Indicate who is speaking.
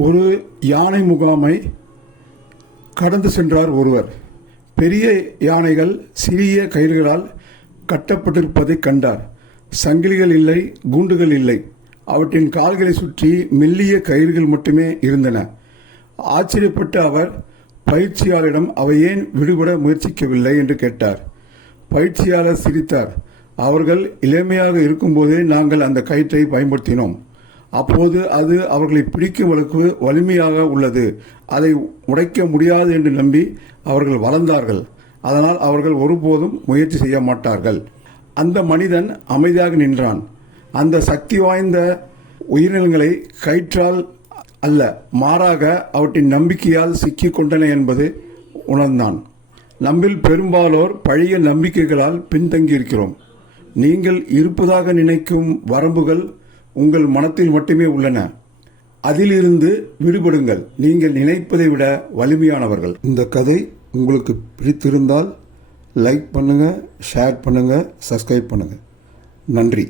Speaker 1: ஒரு யானை முகாமை கடந்து சென்றார் ஒருவர். பெரிய யானைகள் சிறிய கயிறுகளால் கட்டப்பட்டிருப்பதைக் கண்டார். சங்கிலிகள் இல்லை கூண்டுகள் இல்லை. அவற்றின் கால்களை சுற்றி மெல்லிய கயிறுகள் மட்டுமே இருந்தன. ஆச்சரியப்பட்ட அவர் பயிற்சியாளரிடம் அவை ஏன் விடுபட முயற்சிக்கவில்லை? என்று கேட்டார். பயிற்சியாளர் சிரித்தார். அவர்கள் இளமையாக இருக்கும்போதே நாங்கள் அந்த கயிற்றை பயன்படுத்தினோம். அப்போது அது அவர்களை பிடிக்கும் அளவுக்கு வலிமையாக உள்ளது. அதை உடைக்க முடியாது என்று நம்பி அவர்கள் வளர்ந்தார்கள். அதனால் அவர்கள் ஒருபோதும் முயற்சி செய்ய மாட்டார்கள். அந்த மனிதன் அமைதியாக நின்றான். அந்த சக்தி வாய்ந்த உயிரினங்களை கயிற்றால் அல்ல மாறாக அவற்றின் நம்பிக்கையால் சிக்கிக் கொண்டன என்பது உணர்ந்தான். நம்மில் பெரும்பாலோர் பழைய நம்பிக்கைகளால் பின்தங்கியிருக்கிறோம். நீங்கள் இருப்பதாக நினைக்கும் வரம்புகள் உங்கள் மனத்தில் மட்டுமே உள்ளன. அதிலிருந்து விடுபடுங்கள். நீங்கள் நினைப்பதை விட வலிமையானவர்கள். இந்த கதை உங்களுக்கு பிடித்திருந்தால் லைக் பண்ணுங்கள் ஷேர் பண்ணுங்கள் சப்ஸ்கிரைப் பண்ணுங்கள் நன்றி.